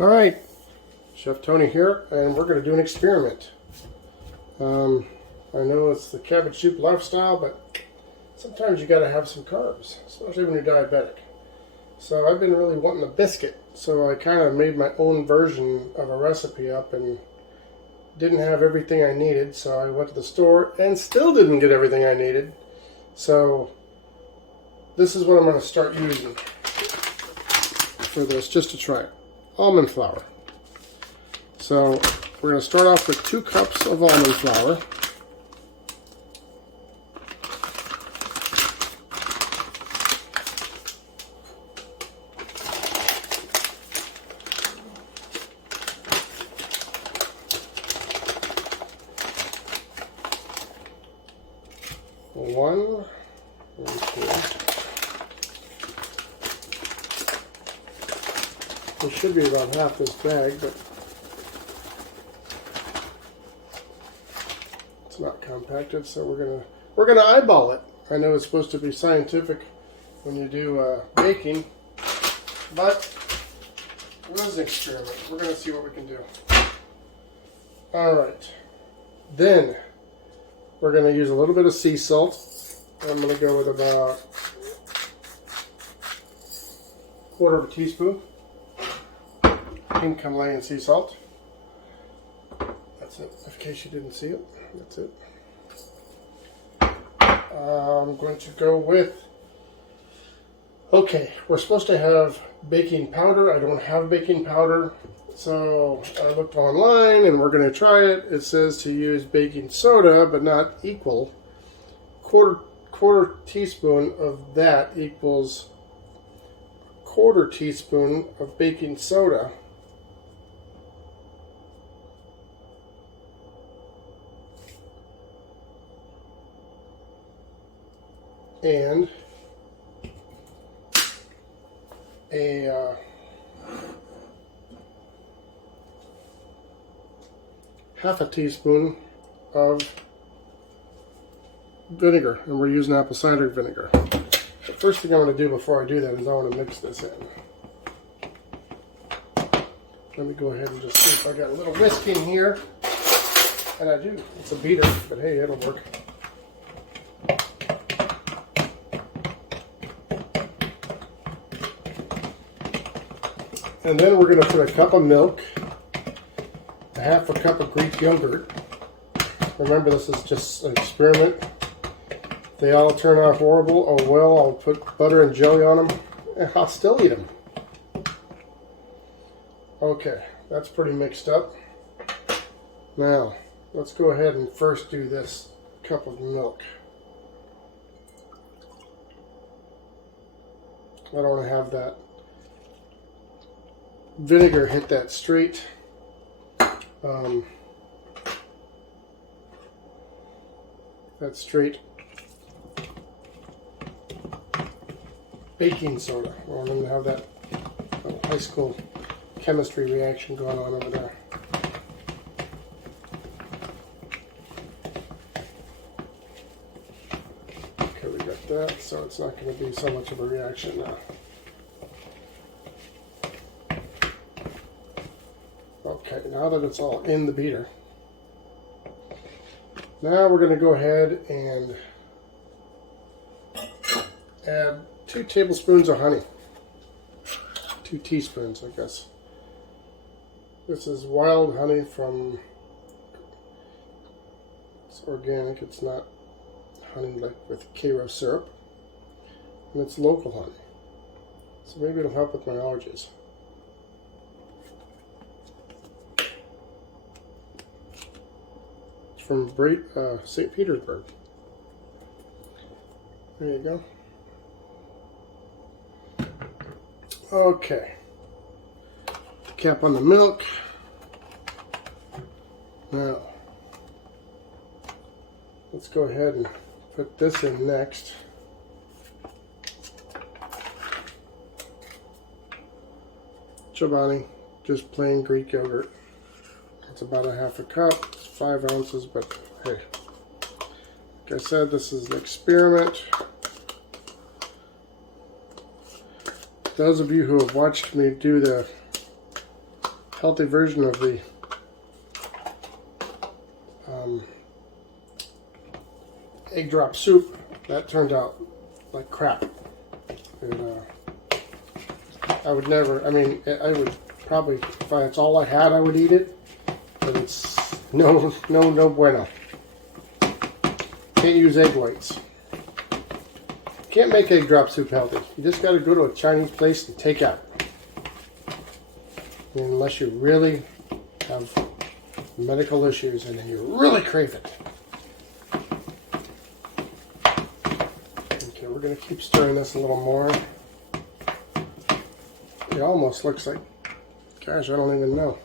All right, Chef Tony here, and we're going to do an experiment. I know it's the cabbage soup lifestyle, but sometimes you got to have some carbs, especially when you're diabetic. So I've been really wanting a biscuit, so I kind of made my own version of a recipe up and didn't have everything I needed, so I went to the store and still didn't get everything I needed. So this is what I'm going to start using for this, just to try it. Almond flour. So we're going to start off with 2 cups of almond flour. One, it should be about half this bag, but it's not compacted, so we're gonna eyeball it. I know it's supposed to be scientific when you do baking, but it was an experiment. We're gonna see what we can do. All right, then we're gonna use a little bit of sea salt. I'm gonna go with about 1/4 teaspoon. Pink Himalayan sea salt. That's it, in case you didn't see it. That's it. I'm going to go with, okay, we're supposed to have baking powder. I don't have baking powder, so I looked online and we're going to try it. It says to use baking soda, but not equal. Quarter teaspoon of that equals 1/4 teaspoon of baking soda. And a half a teaspoon of vinegar, and we're using apple cider vinegar. The first thing I want to do before I do that is I want to mix this in. Let me go ahead and just see if I got a little whisk in here, and I do. It's a beater, but hey, it'll work. And then we're going to put a cup of milk, a half a cup of Greek yogurt. Remember, this is just an experiment. If they all turn out horrible, oh well, I'll put butter and jelly on them, and I'll still eat them. Okay, that's pretty mixed up. Now, let's go ahead and first do this cup of milk. I don't want to have that vinegar hit that straight baking soda. Well, I'm going to have that high school chemistry reaction going on over there. Okay, we got that, so it's not going to be so much of a reaction now. Okay, now that it's all in the beater, now we're going to go ahead and add 2 tablespoons of honey. 2 teaspoons, I guess. This is wild honey from, it's organic, it's not honey like with Cairo syrup, and it's local honey. So maybe it'll help with my allergies. From St. Petersburg. There you go. Okay. Cap on the milk. Now, let's go ahead and put this in next. Chobani, just plain Greek yogurt. It's about a half a cup. It's 5 ounces, but hey, like I said, this is an experiment. Those of you who have watched me do the healthy version of the egg drop soup. That turned out like crap. And, I would never, I mean, I would probably, if that's all I had, I would eat it. But it's no bueno. Can't use egg whites. Can't make egg drop soup healthy. You just got to go to a Chinese place and take out. Unless you really have medical issues and then you really crave it. Okay, we're going to keep stirring this a little more. It almost looks like, gosh, I don't even know.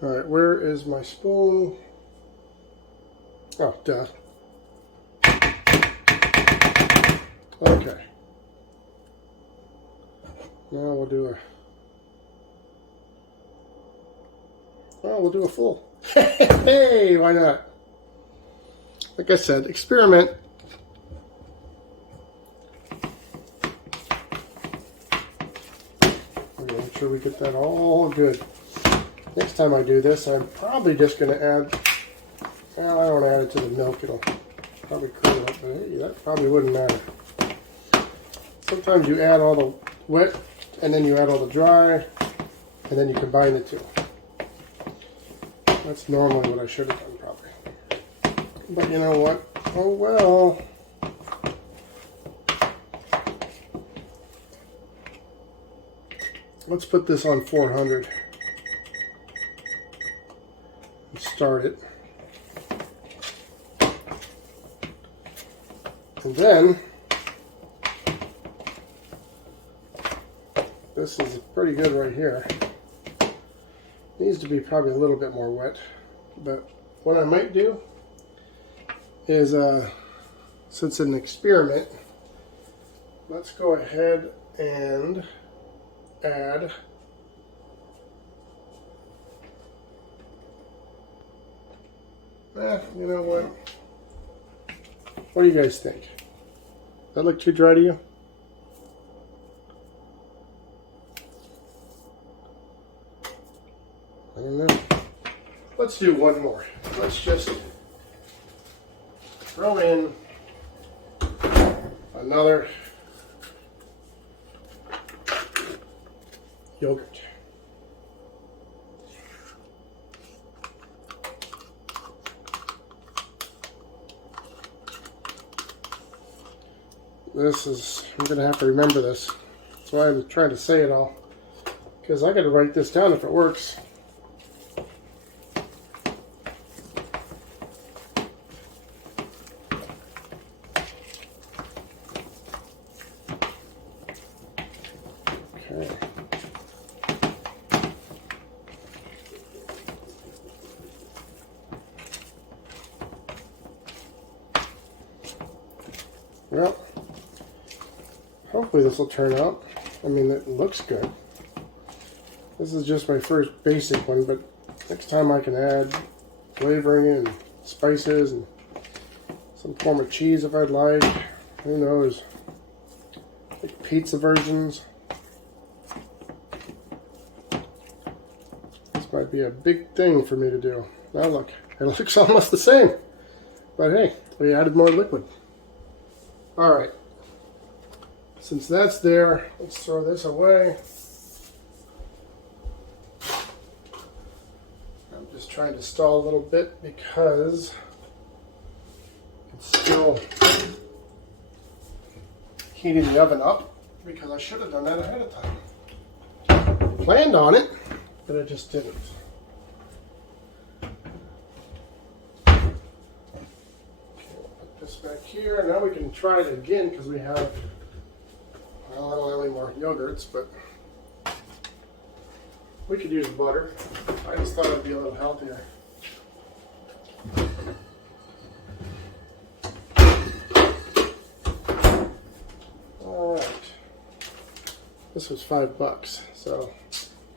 Alright, where is my spoon? Oh, duh. Okay. Now we'll do a full. Hey, why not? Like I said, experiment. Make sure we get that all good. Next time I do this, I'm probably just going to add, well, I don't add it to the milk. It'll probably curdle it, but hey, that probably wouldn't matter. Sometimes you add all the wet, and then you add all the dry, and then you combine the two. That's normally what I should have done, probably. But you know what? Oh well. Let's put this on 400 and start it. And then, this is pretty good right here. Needs to be probably a little bit more wet, but what I might do is, since it's an experiment, let's go ahead and add you know what? What do you guys think? Does that look too dry to you? I don't know. Let's do one more. Let's just throw in another yogurt. This is, I'm going to have to remember this. That's why I'm trying to say it all. Because I got to write this down if it works. Okay. Well, hopefully this will turn out. I mean, it looks good. This is just my first basic one, but next time I can add flavoring and spices and some form of cheese if I'd like. Who knows? Like pizza versions. This might be a big thing for me to do. Now look, it looks almost the same. But hey, we added more liquid. Alright. Since that's there, let's throw this away. I'm just trying to stall a little bit because it's still heating the oven up, because I should have done that ahead of time. Planned on it, but I just didn't. Okay, put this back here. Now we can try it again because we have, well, I don't have any more yogurts, but we could use butter. I just thought it'd be a little healthier. Alright. This was $5, so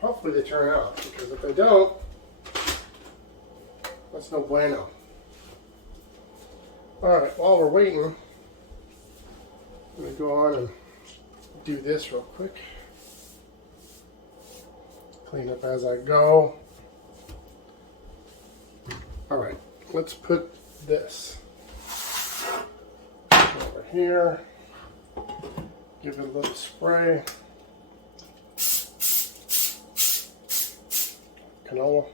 hopefully they turn out, because if they don't, that's no bueno. Alright, while we're waiting, I'm going to go on and do this real quick. clean up as I go. All right, let's put this over here. Give it a little spray. Canola.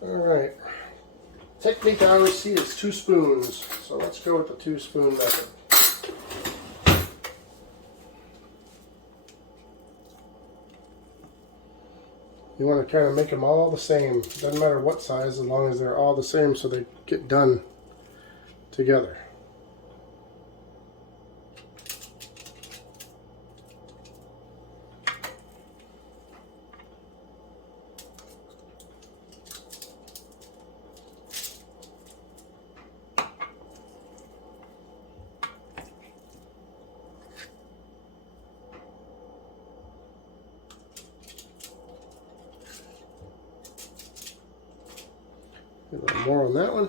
All right. Technique I always see is 2 spoons. So let's go with the 2-spoon method. You want to kind of make them all the same. Doesn't matter what size, as long as they're all the same so they get done together. A little more on that one.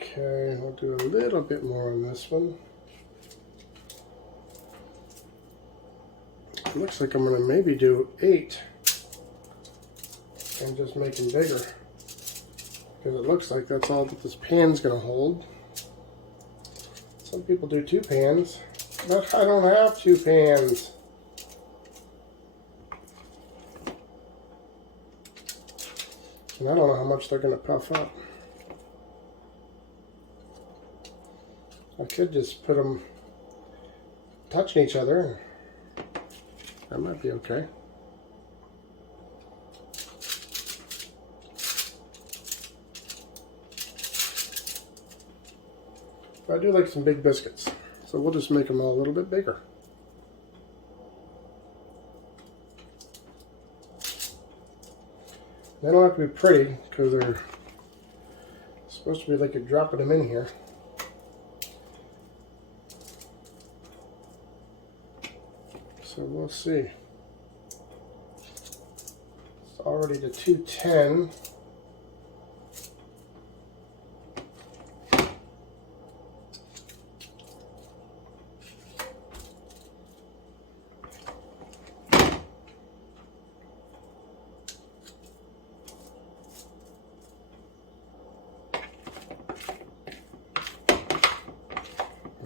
Okay, I'll do a little bit more on this one. It looks like I'm going to maybe do 8 and just make them bigger, because it looks like that's all that this pan's going to hold. Some people do 2 pans, but I don't have 2 pans. And I don't know how much they're going to puff up. I could just put them touching each other. That might be okay. But I do like some big biscuits, so we'll just make them all a little bit bigger. They don't have to be pretty, because they're supposed to be like you're dropping them in here. So we'll see. It's already to 210.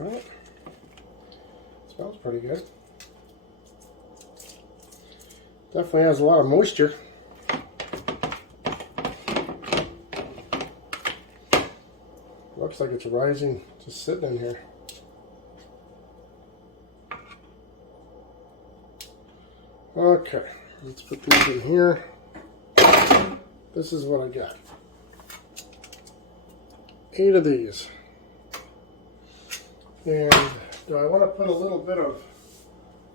All right. Smells pretty good. Definitely has a lot of moisture. Looks like it's rising, just sitting in here. Okay, let's put these in here. This is what I got. 8 of these. And do I want to put a little bit of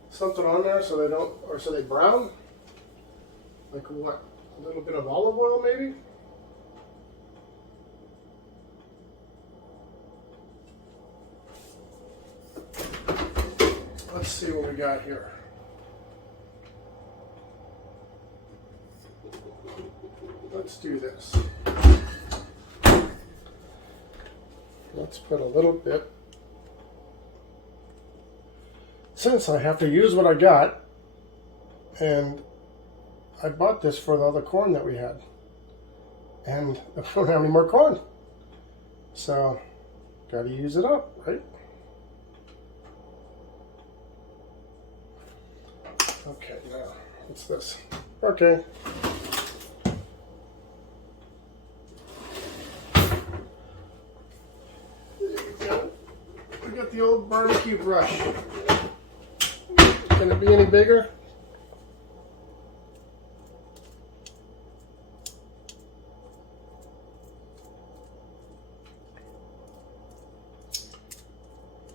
something on there so they don't, or so they brown? Like what? A little bit of olive oil maybe? Let's see what we got here. Let's do this. Let's put a little bit. Since I have to use what I got, and I bought this for the other corn that we had, and I don't have any more corn, so gotta use it up, right? Okay, now what's this? Okay. There we go. We got the old barbecue brush. Can it be any bigger?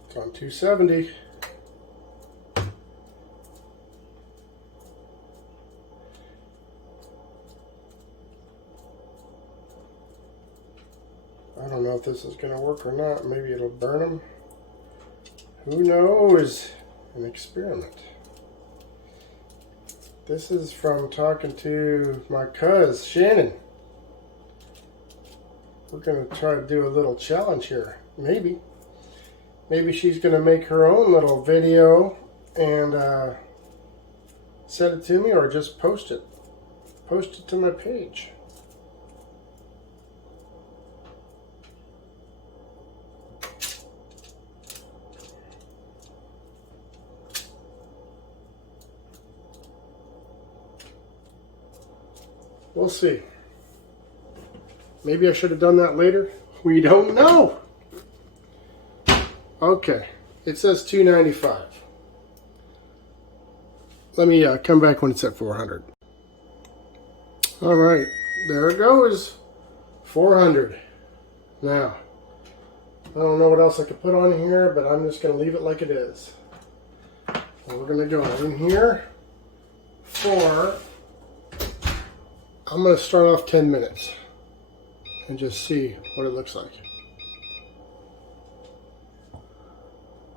It's on 270. I don't know if this is going to work or not. Maybe it'll burn them. Who knows? An experiment. This is from talking to my cousin, Shannon. We're going to try to do a little challenge here. Maybe. Maybe she's going to make her own little video and send it to me, or just post it. Post it to my page. We'll see. Maybe I should have done that later. We don't know. Okay. It says $2.95. Let me come back when it's at 400. All right. There it goes. 400. Now, I don't know what else I could put on here, but I'm just going to leave it like it is. So we're going to go in here for... I'm going to start off 10 minutes and just see what it looks like.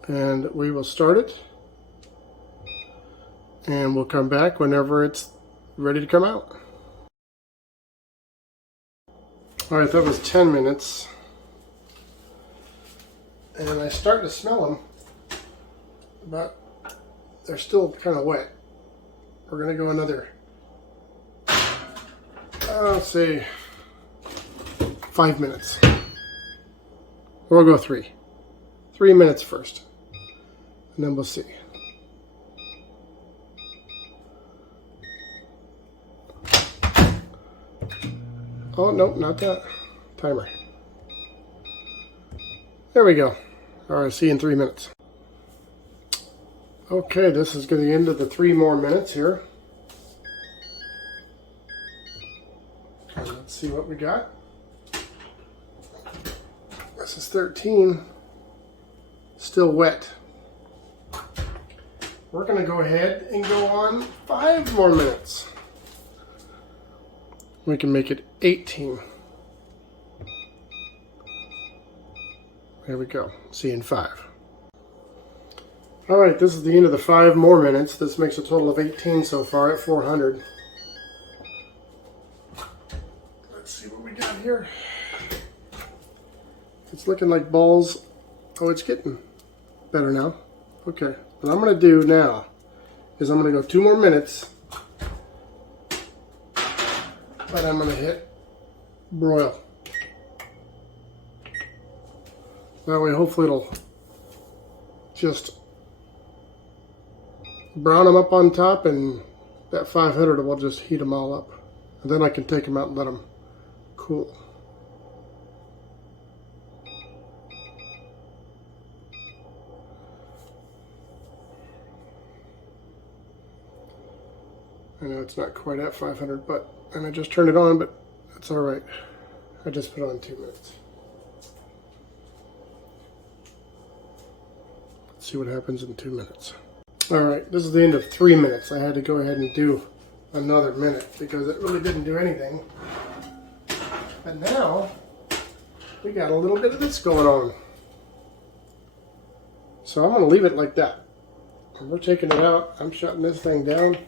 And we will start it, and we'll come back whenever it's ready to come out. All right, that was 10 minutes. And I start to smell them, but they're still kind of wet. We're going to go another, let's say 5 minutes. Or we'll go 3. 3 minutes first. And then we'll see. Oh, nope, not that. Timer. There we go. All right, see you in 3 minutes. Okay, this is going to end of the 3 more minutes here. And let's see what we got. This is 13. Still wet. We're going to go ahead and go on 5 more minutes. We can make it 18. There we go. See you in 5. All right, this is the end of the 5 more minutes. This makes a total of 18 so far at 400. Let's see what we got here. It's looking like balls. Oh, it's getting better now. Okay, what I'm going to do now is I'm going to go 2 more minutes, but I'm going to hit broil. That way, hopefully it'll just brown them up on top, and that 500 will just heat them all up. And then I can take them out and let them cool. I know it's not quite at 500, and I just turned it on, but that's all right. I just put it on 2 minutes. Let's see what happens in 2 minutes. All right, this is the end of 3 minutes. I had to go ahead and do another minute because it really didn't do anything. But now we got a little bit of this going on. So I'm going to leave it like that. And we're taking it out. I'm shutting this thing down.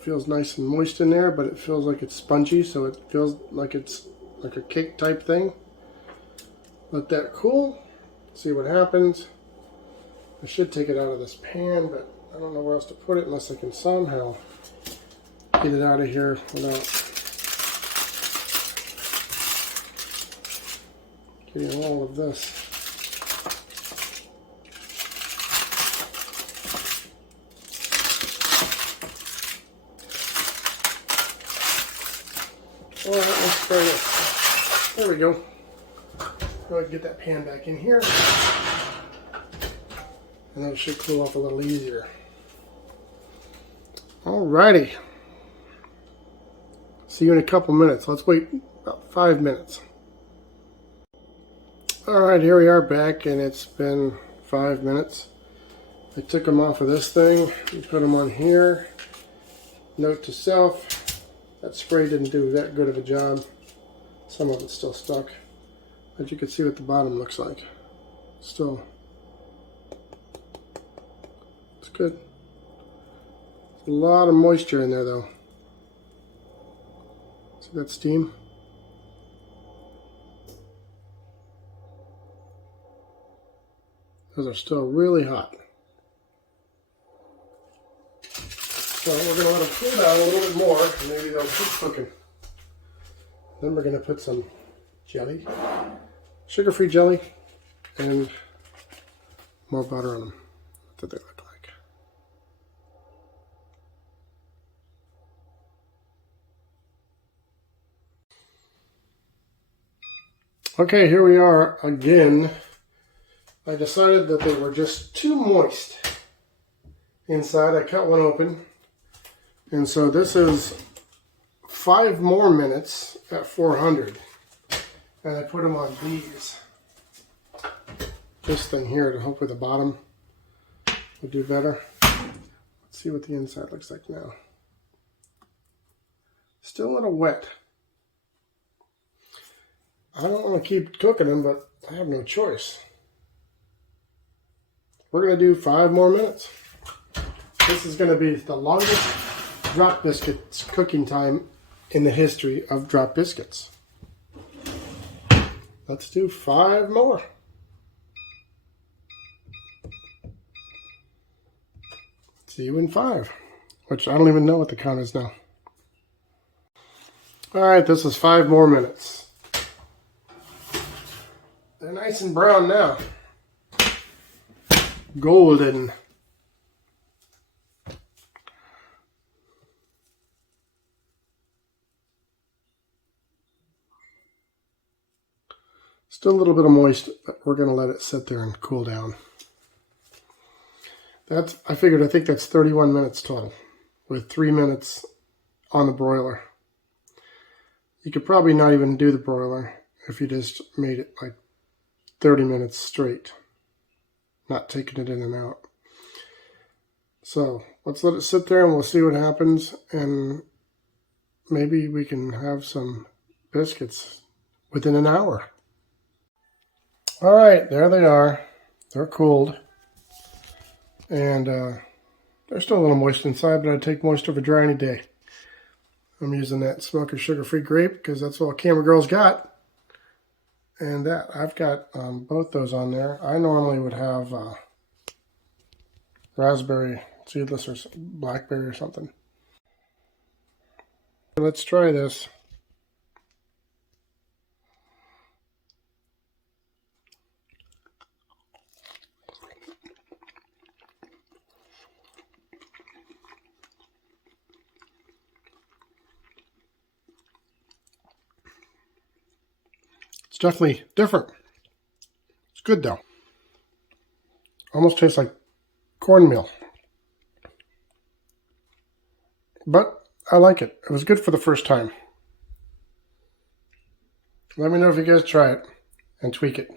Feels nice and moist in there, but it feels like it's spongy, so it feels like it's like a cake type thing. Let that cool, see what happens. I should take it out of this pan, but I don't know where else to put it unless I can somehow get it out of here without getting all of this. All right, let's try this. There we go. Go ahead and get that pan back in here. And then it should cool off a little easier. Alrighty. See you in a couple minutes. Let's wait about 5 minutes. Alright, here we are back, and it's been 5 minutes. I took them off of this thing and put them on here. Note to self. That spray didn't do that good of a job. Some of it's still stuck, but you can see what the bottom looks like. Still, it's good. A lot of moisture in there though. See that steam? Those are still really hot. So we're going to let them cool down a little bit more, and maybe they'll keep cooking. Then we're going to put some jelly, sugar-free jelly, and more butter on them. What do they look like? Okay, here we are again. I decided that they were just too moist inside. I cut one open. And so this is 5 more minutes at 400. And I put them on these. This thing here to hopefully the bottom will do better. Let's see what the inside looks like now. Still a little wet. I don't want to keep cooking them, but I have no choice. We're going to do 5 more minutes. This is going to be the longest drop biscuits cooking time in the history of drop biscuits. Let's do 5 more. See you in 5, which I don't even know what the count is now. All right, this is 5 more minutes. They're nice and brown now. Golden. Still a little bit of moist, but we're going to let it sit there and cool down. I think that's 31 minutes total, with 3 minutes on the broiler. You could probably not even do the broiler if you just made it like 30 minutes straight, not taking it in and out. So let's let it sit there and we'll see what happens, and maybe we can have some biscuits within an hour. All right, there they are. They're cooled. And they're still a little moist inside, but I'd take moist over dry any day. I'm using that Smoker sugar-free grape because that's all Camera Girl's got. And that I've got both those on there. I normally would have raspberry seedless or blackberry or something. Let's try this. It's definitely different. It's good though. Almost tastes like cornmeal. But I like it. It was good for the first time. Let me know if you guys try it and tweak it.